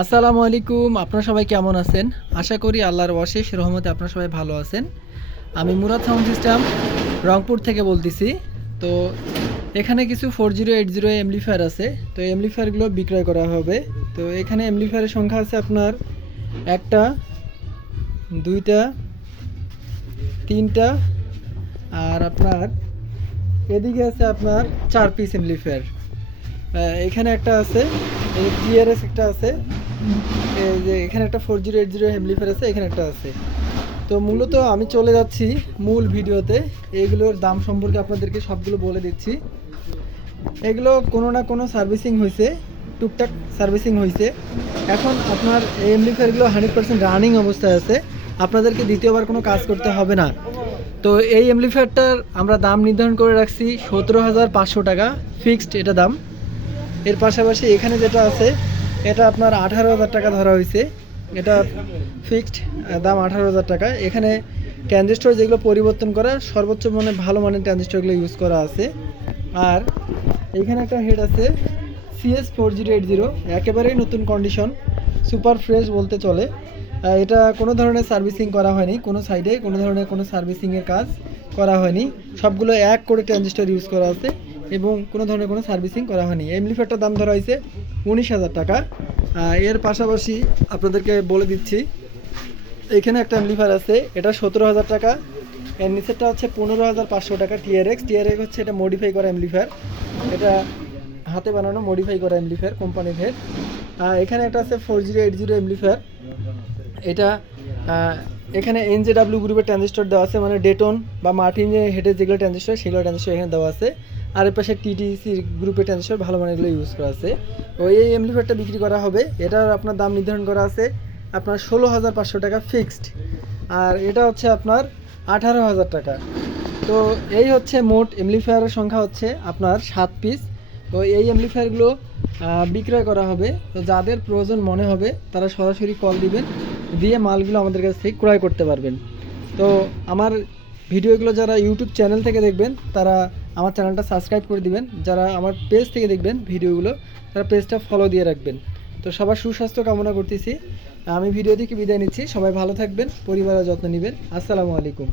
আসসালামু আলাইকুম। আপনারা সবাই কেমন আছেন? আশা করি আল্লাহর অশেষ রহমতে আপনারা সবাই ভালো আছেন। আমি মুরাদ সাউন্ড সিস্টেম রংপুর থেকে বলতেছি। তো এখানে কিছু 4080 অ্যামপ্লিফায়ার আছে। তো অ্যামপ্লিফায়ারগুলো বিক্রয় করা হবে। তো এখানে অ্যামপ্লিফায়ারের সংখ্যা আছে আপনার একটা, দুইটা, তিনটা, আর আপনার এদিকে আছে আপনার 4 পিস অ্যামপ্লিফায়ার। এখানে একটা আছে, এই টিআরএস একটা আছে, এই যে এখানে একটা 4080 অ্যামপ্লিফায়ার আছে, এখানে একটা আছে। তো মূলত আমি চলে যাচ্ছি মূল ভিডিওতে। এগুলোর দাম সম্পর্কে আপনাদেরকে সবগুলো বলে দিচ্ছি। এগুলো কোনো না কোনো সার্ভিসিং হয়েছে, টুকটাক সার্ভিসিং হয়েছে। এখন আপনার এই অ্যামপ্লিফায়ারগুলো 100% রানিং অবস্থায় আছে, আপনাদেরকে দ্বিতীয়বার কোনো কাজ করতে হবে না। তো এই অ্যামপ্লিফায়ারটার আমরা দাম নির্ধারণ করে রাখছি 17,500 টাকা ফিক্সড, এটা দাম। এর পাশাপাশি এখানে যেটা আছে এটা আপনার 18,000 টাকা ধরা হয়েছে, এটা ফিক্সড দাম 18,000 টাকা। এখানে ট্রানজিস্টর যেগুলো পরিবর্তন করা সর্বোচ্চ ভালো মানের ট্রানজিস্টরগুলো ইউজ করা আছে। আর এখানে একটা হেড আছে CS4080, একেবারেই নতুন কন্ডিশন, সুপার ফ্রেশ বলতে চলে। এটা কোনো ধরনের সার্ভিসিং করা হয়নি, কোনো সাইডে কোনো ধরনের কোনো সার্ভিসিংয়ের কাজ করা হয়নি, সবগুলো এক করে ট্রানজিস্টর ইউজ করা আছে এবং কোনো ধরনের কোনো সার্ভিসিং করা হয়নি। অ্যামপ্লিফায়ারটার দাম ধরা হয়েছে 19,000 টাকা। এর পাশাপাশি আপনাদেরকে বলে দিচ্ছি, এখানে একটা অ্যামপ্লিফায়ার আছে, এটা 17,000 টাকা। এর নিচেরটা হচ্ছে 15,500 টাকা টিআরএক্স হচ্ছে এটা মডিফাই করা অ্যামপ্লিফায়ার, এটা হাতে বানানো মডিফাই করা অ্যামপ্লিফায়ার কোম্পানির হেড। এখানে একটা আছে 4080 অ্যামপ্লিফায়ার, এটা এখানে NJW গ্রুপের ট্রানজিস্টর দেওয়া আছে, মানে ডেটন বা মার্টিন হেডের যেগুলো ট্রানজিস্টর সেগুলো ট্রানজিস্টর এখানে দেওয়া আছে। আর এর পাশে TTC গ্রুপের ট্রানজিস্টর ভালো মানেরগুলো ইউজ করা আছে। তো এই অ্যামপ্লিফায়ারটা বিক্রি করা হবে, এটার আপনার দাম নির্ধারণ করা আছে আপনার 16,500 টাকা ফিক্সড, আর এটা হচ্ছে আপনার 18,000 টাকা। তো এই হচ্ছে মোট অ্যামপ্লিফায়ারের সংখ্যা হচ্ছে আপনার 7 পিস। তো এই অ্যামপ্লিফায়ারগুলো বিক্রয় করা হবে। তো যাদের প্রয়োজন মনে হবে তারা সরাসরি কল দিবেন, দিয়ে মালগুলো আমাদের কাছ থেকে ক্রয় করতে পারবেন। তো আমার ভিডিওগুলো যারা ইউটিউব চ্যানেল থেকে দেখবেন তারা আমার চ্যানেলটা সাবস্ক্রাইব করে দিবেন, যারা আমার পেজ থেকে দেখবেন ভিডিওগুলো তারা পেজটা ফলো দিয়ে রাখবেন। তো সবার সুস্বাস্থ্য কামনা করতেছি। আমি ভিডিও থেকে বিদায় নিচ্ছি, সবাই ভালো থাকবেন, পরিবারের যত্ন নেবেন। আসসালামু আলাইকুম।